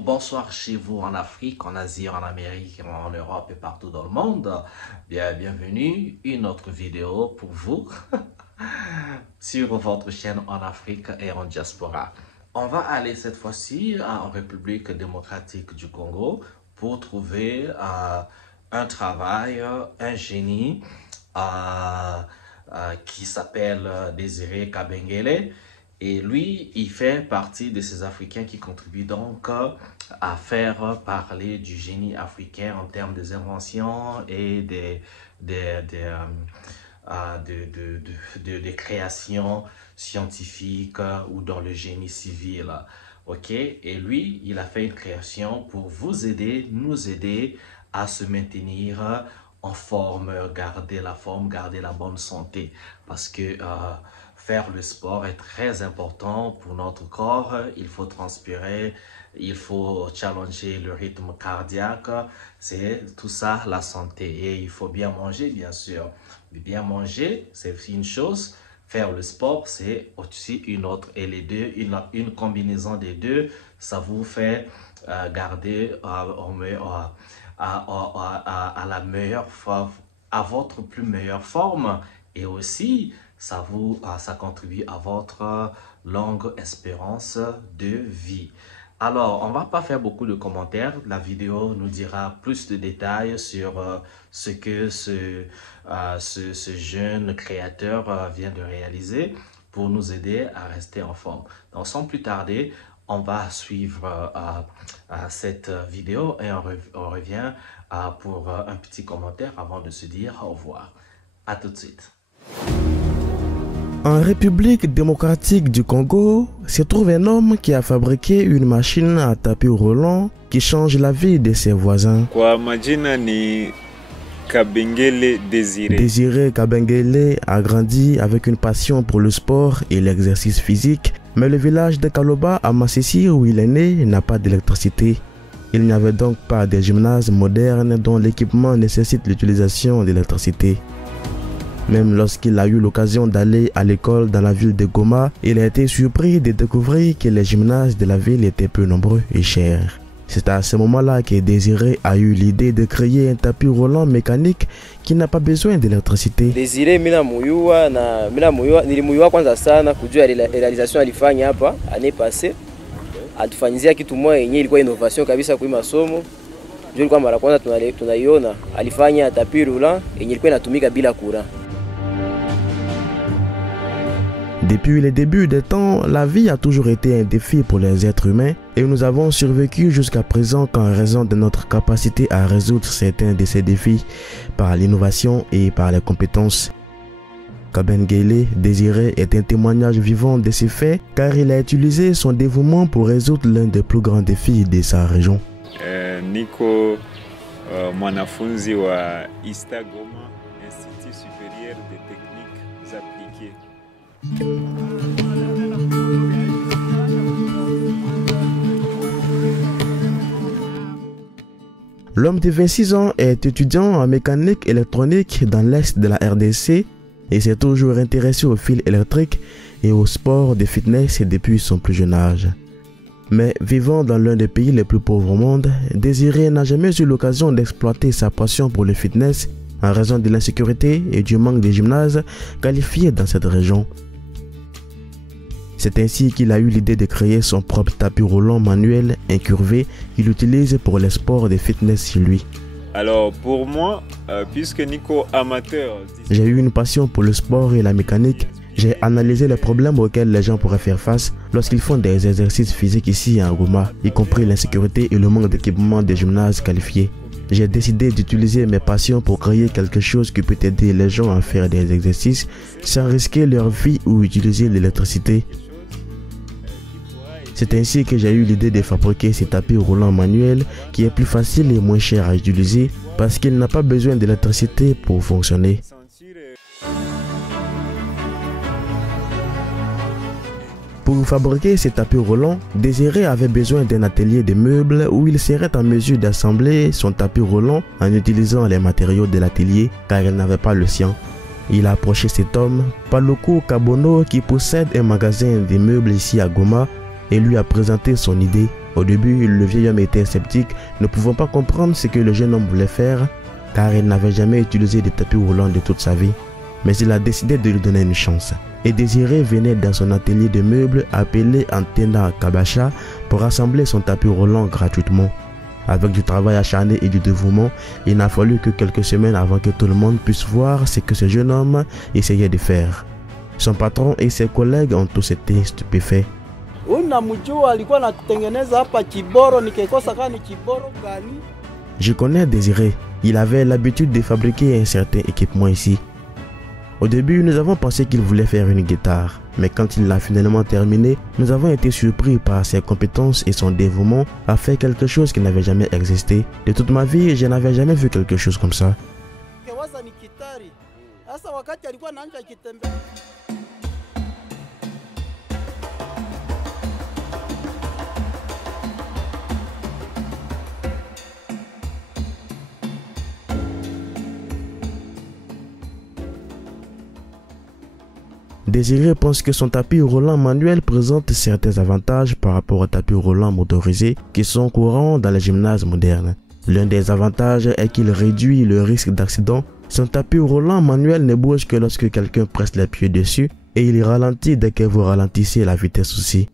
Bonjour, bonsoir chez vous en Afrique, en Asie, en Amérique, en Europe et partout dans le monde. Bienvenue, une autre vidéo pour vous sur votre chaîne en Afrique et en diaspora. On va aller cette fois-ci en République démocratique du Congo pour trouver un travail, un génie qui s'appelle Désiré Kabengele. Et lui, il fait partie de ces Africains qui contribuent donc à faire parler du génie africain en termes des inventions et des créations scientifiques ou dans le génie civil. Ok? Et lui, il a fait une création pour vous aider, nous aider à se maintenir en forme, garder la forme, garder la bonne santé. Parce que faire le sport est très important pour notre corps. Il faut transpirer, il faut challenger le rythme cardiaque. C'est tout ça la santé. Et il faut bien manger, bien sûr. Bien manger, c'est une chose. Faire le sport, c'est aussi une autre. Et les deux, une combinaison des deux, ça vous fait garder à la meilleure forme, à votre plus meilleure forme. Et aussi, ça contribue à votre longue espérance de vie. Alors, on ne va pas faire beaucoup de commentaires. La vidéo nous dira plus de détails sur ce que ce jeune créateur vient de réaliser pour nous aider à rester en forme. Donc, sans plus tarder, on va suivre cette vidéo et on revient pour un petit commentaire avant de se dire au revoir. À tout de suite. En République démocratique du Congo, se trouve un homme qui a fabriqué une machine à tapis roulant qui change la vie de ses voisins. Kwa majina ni Kabengele Désiré. Désiré Kabengele a grandi avec une passion pour le sport et l'exercice physique, mais le village de Kaloba à Massissi où il est né n'a pas d'électricité. Il n'y avait donc pas de gymnase moderne dont l'équipement nécessite l'utilisation d'électricité. Même lorsqu'il a eu l'occasion d'aller à l'école dans la ville de Goma, il a été surpris de découvrir que les gymnases de la ville étaient peu nombreux et chers. C'est à ce moment-là que Désiré a eu l'idée de créer un tapis roulant mécanique qui n'a pas besoin d'électricité. Désiré nilimuyua kwanza sana kujua realisation alifanya hapa année passée. Atufanyizia kitu moja yenyewe ilikuwa innovation kabisa kwa masomo. Ndio ilikuwa mara kwanza tunaiona alifanya tapis roulant yenyewe ilikuwa inatumika bila courant. Depuis le début des temps, la vie a toujours été un défi pour les êtres humains et nous avons survécu jusqu'à présent qu'en raison de notre capacité à résoudre certains de ces défis par l'innovation et par les compétences. Kabengele Désiré est un témoignage vivant de ces faits car il a utilisé son dévouement pour résoudre l'un des plus grands défis de sa région. Niko mwanafunzi wa ISTA Goma, Institut supérieur des techniques appliquées. L'homme de 26 ans est étudiant en mécanique électronique dans l'est de la RDC et s'est toujours intéressé aux fils électriques et au sport de fitness depuis son plus jeune âge. Mais vivant dans l'un des pays les plus pauvres au monde, Désiré n'a jamais eu l'occasion d'exploiter sa passion pour le fitness en raison de l'insécurité et du manque de gymnases qualifiés dans cette région. C'est ainsi qu'il a eu l'idée de créer son propre tapis roulant manuel incurvé qu'il utilise pour les sports de fitness chez lui. Alors pour moi, puisque Nico amateur, j'ai eu une passion pour le sport et la mécanique. J'ai analysé les problèmes auxquels les gens pourraient faire face lorsqu'ils font des exercices physiques ici à Goma, y compris l'insécurité et le manque d'équipement des gymnases qualifiés. J'ai décidé d'utiliser mes passions pour créer quelque chose qui peut aider les gens à faire des exercices sans risquer leur vie ou utiliser l'électricité. C'est ainsi que j'ai eu l'idée de fabriquer ce tapis roulant manuel qui est plus facile et moins cher à utiliser parce qu'il n'a pas besoin d'électricité pour fonctionner. Pour fabriquer ces tapis roulants, Désiré avait besoin d'un atelier de meubles où il serait en mesure d'assembler son tapis roulant en utilisant les matériaux de l'atelier car il n'avait pas le sien. Il a approché cet homme, Paluku Kabono, qui possède un magasin de meubles ici à Goma et lui a présenté son idée. Au début, le vieil homme était sceptique, ne pouvant pas comprendre ce que le jeune homme voulait faire, car il n'avait jamais utilisé de tapis roulant de toute sa vie. Mais il a décidé de lui donner une chance. Et Désiré venait dans son atelier de meubles appelé Antena Kabacha pour assembler son tapis roulant gratuitement. Avec du travail acharné et du dévouement, il n'a fallu que quelques semaines avant que tout le monde puisse voir ce que ce jeune homme essayait de faire. Son patron et ses collègues ont tous été stupéfaits. Je connais Désiré, il avait l'habitude de fabriquer un certain équipement ici. Au début, nous avons pensé qu'il voulait faire une guitare, mais quand il l'a finalement terminé, nous avons été surpris par ses compétences et son dévouement à faire quelque chose qui n'avait jamais existé. De toute ma vie, je n'avais jamais vu quelque chose comme ça. Désiré pense que son tapis roulant manuel présente certains avantages par rapport au tapis roulant motorisé qui sont courants dans les gymnases modernes. L'un des avantages est qu'il réduit le risque d'accident. Son tapis roulant manuel ne bouge que lorsque quelqu'un presse les pieds dessus et il ralentit dès que vous ralentissez la vitesse aussi.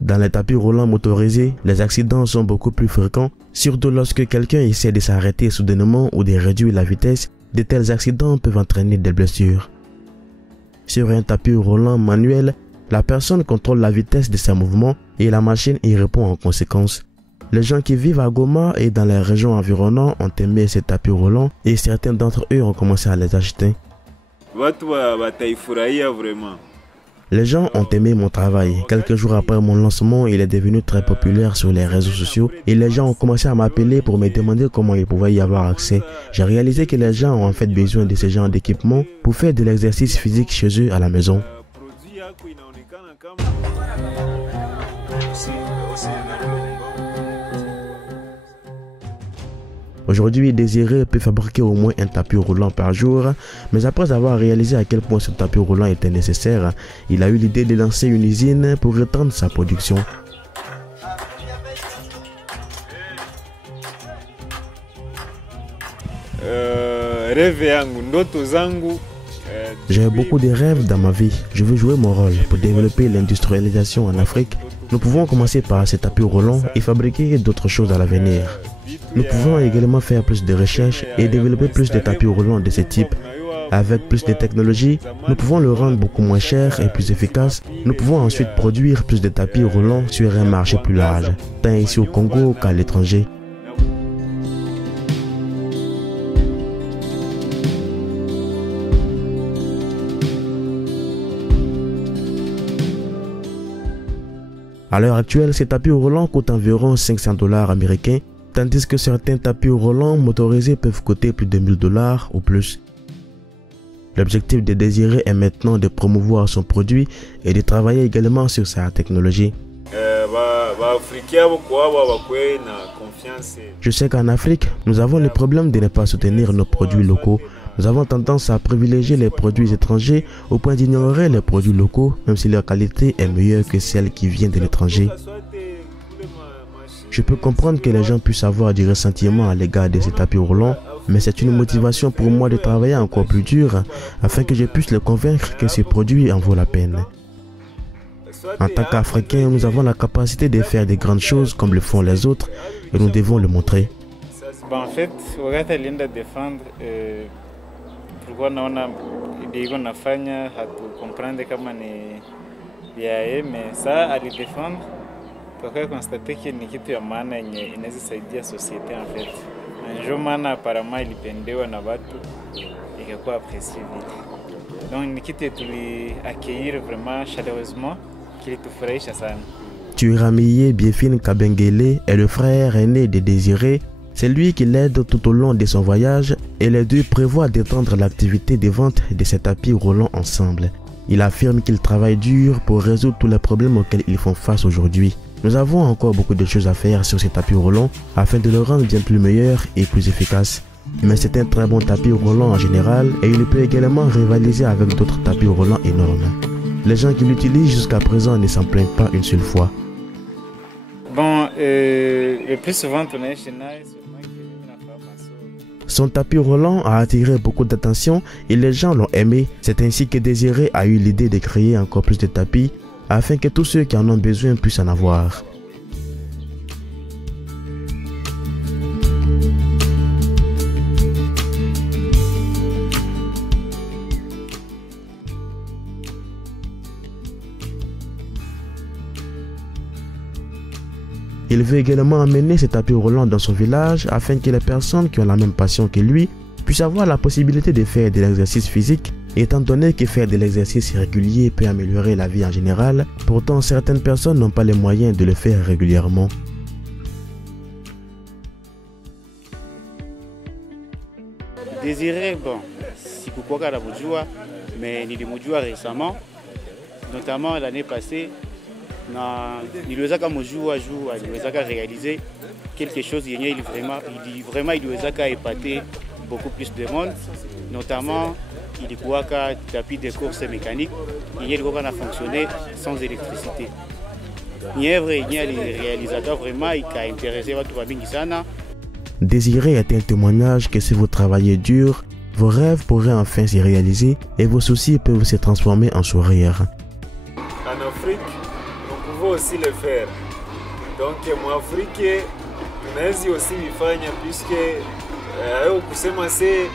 Dans les tapis roulants motorisés, les accidents sont beaucoup plus fréquents, surtout lorsque quelqu'un essaie de s'arrêter soudainement ou de réduire la vitesse. De tels accidents peuvent entraîner des blessures. Sur un tapis roulant manuel, la personne contrôle la vitesse de ses mouvements et la machine y répond en conséquence. Les gens qui vivent à Goma et dans les régions environnantes ont aimé ces tapis roulants et certains d'entre eux ont commencé à les acheter. Les gens ont aimé mon travail. Quelques jours après mon lancement, il est devenu très populaire sur les réseaux sociaux et les gens ont commencé à m'appeler pour me demander comment ils pouvaient y avoir accès. J'ai réalisé que les gens ont en fait besoin de ce genre d'équipement pour faire de l'exercice physique chez eux à la maison. Aujourd'hui, Désiré peut fabriquer au moins un tapis roulant par jour, mais après avoir réalisé à quel point ce tapis roulant était nécessaire, il a eu l'idée de lancer une usine pour étendre sa production. J'ai beaucoup de rêves dans ma vie. Je veux jouer mon rôle pour développer l'industrialisation en Afrique. Nous pouvons commencer par ces tapis roulants et fabriquer d'autres choses à l'avenir. Nous pouvons également faire plus de recherches et développer plus de tapis roulants de ce type. Avec plus de technologies, nous pouvons le rendre beaucoup moins cher et plus efficace. Nous pouvons ensuite produire plus de tapis roulants sur un marché plus large, tant ici au Congo qu'à l'étranger. À l'heure actuelle, ces tapis roulants coûtent environ 500 $ américains, tandis que certains tapis roulants motorisés peuvent coûter plus de 1000 $ ou plus. L'objectif de Désiré est maintenant de promouvoir son produit et de travailler également sur sa technologie. Je sais qu'en Afrique, nous avons le problème de ne pas soutenir nos produits locaux. Nous avons tendance à privilégier les produits étrangers au point d'ignorer les produits locaux, même si leur qualité est meilleure que celle qui vient de l'étranger. Je peux comprendre que les gens puissent avoir du ressentiment à l'égard de ces tapis roulants, mais c'est une motivation pour moi de travailler encore plus dur afin que je puisse les convaincre que ce produit en vaut la peine. En tant qu'Africains, nous avons la capacité de faire de grandes choses comme le font les autres et nous devons le montrer. En fait, pourquoi naona iko nafanya hatukomprendre kama ni yeye, mais ça alidefendre kwa constate que ni kitu ya maana yenye inaweza saidia societe en fait. Ndio maana apparemment ilipendewa na watu ikakuwa apprécié vite. Donc ni kitu tuli accueillir vraiment chaleureusement kilitufurahisha sana. Tuiramiye Biefine Kabengele est le frère aîné de Désiré. C'est lui qui l'aide tout au long de son voyage et les deux prévoient d'étendre l'activité de vente de ces tapis roulants ensemble. Il affirme qu'il travaille dur pour résoudre tous les problèmes auxquels ils font face aujourd'hui. Nous avons encore beaucoup de choses à faire sur ces tapis roulants afin de le rendre bien plus meilleur et plus efficace. Mais c'est un très bon tapis roulant en général et il peut également rivaliser avec d'autres tapis roulants énormes. Les gens qui l'utilisent jusqu'à présent ne s'en plaignent pas une seule fois. Bon, le plus souvent, on est chez nous. Son tapis roulant a attiré beaucoup d'attention et les gens l'ont aimé. C'est ainsi que Désiré a eu l'idée de créer encore plus de tapis afin que tous ceux qui en ont besoin puissent en avoir. Il veut également amener ses tapis roulants dans son village afin que les personnes qui ont la même passion que lui puissent avoir la possibilité de faire de l'exercice physique, étant donné que faire de l'exercice régulier peut améliorer la vie en général. Pourtant, certaines personnes n'ont pas les moyens de le faire régulièrement. Désiré, bon, sikukuwaka na mujua, mais nilimujua récemment, notamment l'année passée. Niliwezaka mujua juu aliwezaka réaliser quelque chose yenye iliwezaka épater beaucoup plus de monde, notamment ilikuwaka tapis de course mécanique yenye ilikuwa na fonctionner sans électricité. Ni œuvre yenye alirealizaka vraiment ikaintéressé watu wamingi sana. Désiré est un témoignage que si vous travaillez dur, vos rêves pourraient enfin se réaliser et vos soucis peuvent se transformer en sourires. En Afrique, nous pouvons aussi le faire. Donc, en Afrique, tunaweza aussi vifanya puisque hayo kusema se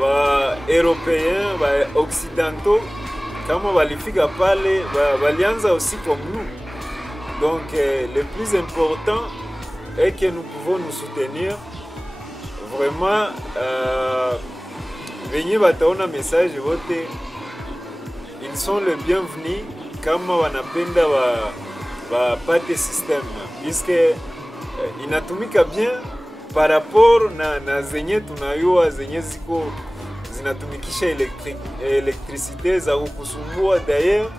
wa européens, wa occidentaux kama walifika pale walianza aussi comme nous. Donc, le plus important est que nous pouvons nous soutenir. Vraiment, venez bataona message vote, ils sont les bienvenus kama wanapenda wapate système puisque inatumika bien par rapport na zenye tunayua zenye ziko zinatumikisha électricité za kukusumbua. D'ailleurs,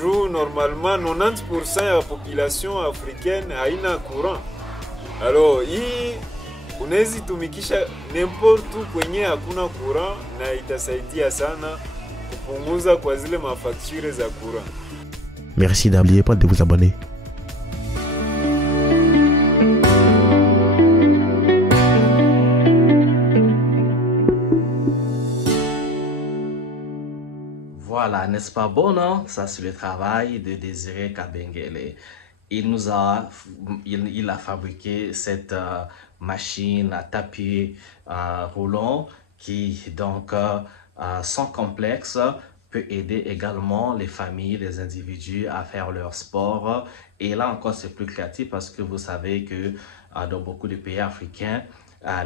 jour normalement 90% de la population africaine haina courant. Alors hii unaweza tumikisha n'importe où kwenye hakuna courant na itasaidia sana kupunguza kwa zile mafacture za courant. Merci, n'oubliez pas de vous abonner. Voilà, n'est-ce pas bon, non? Ça, c'est le travail de Désiré Kabengele. Il a fabriqué cette machine à tapis roulant qui, donc, sans complexe, peut aider également les familles, les individus à faire leur sport. Et là encore, c'est plus créatif parce que vous savez que dans beaucoup de pays africains,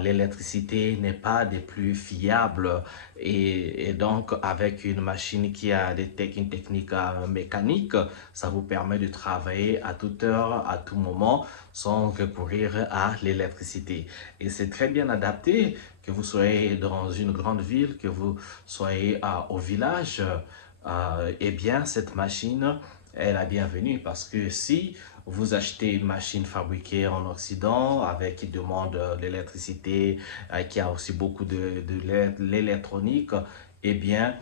l'électricité n'est pas des plus fiables et donc avec une machine qui a une technique mécanique, ça vous permet de travailler à toute heure, à tout moment sans recourir à l'électricité. Et c'est très bien adapté, que vous soyez dans une grande ville, que vous soyez au village, eh bien cette machine est la bienvenue parce que si vous achetez une machine fabriquée en Occident avec qui demande l'électricité, qui a aussi beaucoup de l'électronique, eh bien,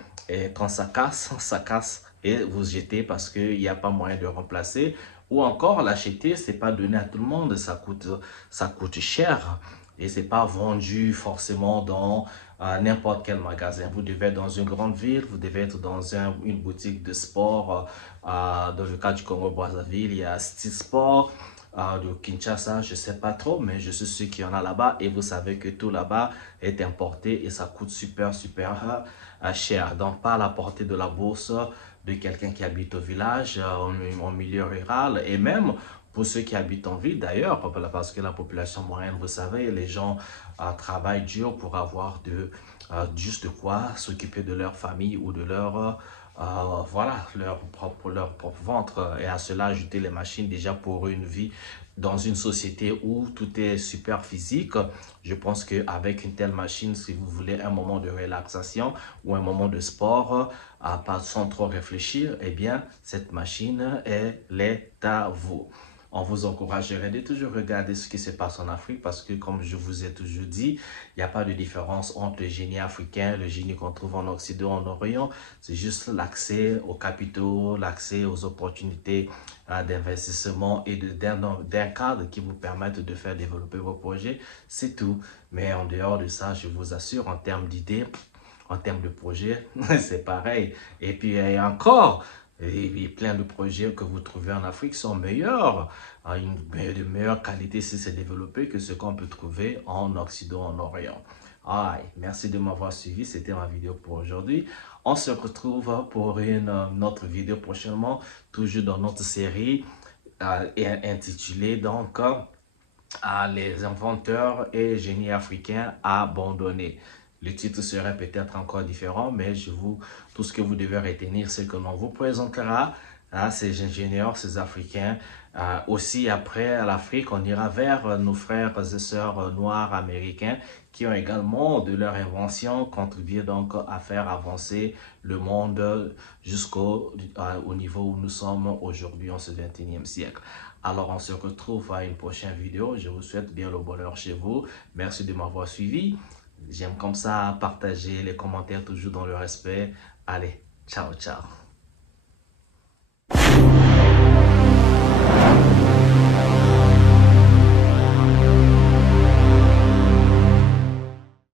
quand ça casse et vous jetez parce qu'il n'y a pas moyen de remplacer. Ou encore, l'acheter, c'est pas donné à tout le monde, ça coûte cher. Et c'est pas vendu forcément dans n'importe quel magasin. Vous devez être dans une grande ville, vous devez être dans une boutique de sport. Dans le cas du Congo-Brazzaville, il y a City Sport. De Kinshasa, je sais pas trop, mais je suis sûr qu'il y en a là-bas. Et vous savez que tout là-bas est importé et ça coûte super cher. Donc, pas à la portée de la bourse de quelqu'un qui habite au village, en milieu rural et même pour ceux qui habitent en ville d'ailleurs, parce que la population moyenne, vous savez, les gens travaillent dur pour avoir juste de quoi s'occuper de leur famille ou de leur propre ventre. Et à cela, ajouter les machines déjà pour une vie dans une société où tout est super physique. Je pense qu'avec une telle machine, si vous voulez un moment de relaxation ou un moment de sport, pas sans trop réfléchir, eh bien, cette machine, elle est à vous. on vous encouragerait de toujours regarder ce qui se passe en Afrique parce que, comme je vous ai toujours dit, il n'y a pas de différence entre le génie africain, le génie qu'on trouve en Occident, en Orient. C'est juste l'accès aux capitaux, l'accès aux opportunités d'investissement et d'un cadre qui vous permettent de faire développer vos projets. C'est tout. Mais en dehors de ça, je vous assure, en termes d'idées, en termes de projets, c'est pareil. Et puis, il y a encore... Et plein de projets que vous trouvez en Afrique sont meilleurs, de meilleure qualité si c'est développé que ce qu'on peut trouver en Occident, en Orient. Merci de m'avoir suivi, c'était ma vidéo pour aujourd'hui. On se retrouve pour une autre vidéo prochainement, toujours dans notre série intitulée donc les inventeurs et génies africains abandonnés. Le titre serait peut-être encore différent, mais tout ce que vous devez retenir, c'est que l'on vous présentera ces ingénieurs, ces Africains. Aussi, après l'Afrique, on ira vers nos frères et sœurs noirs américains qui ont également, de leur invention, contribué donc à faire avancer le monde jusqu'au niveau où nous sommes aujourd'hui en ce 21e siècle. Alors, on se retrouve à une prochaine vidéo. Je vous souhaite bien le bonheur chez vous. Merci de m'avoir suivi. J'aime comme ça partager les commentaires toujours dans le respect. Allez, ciao, ciao.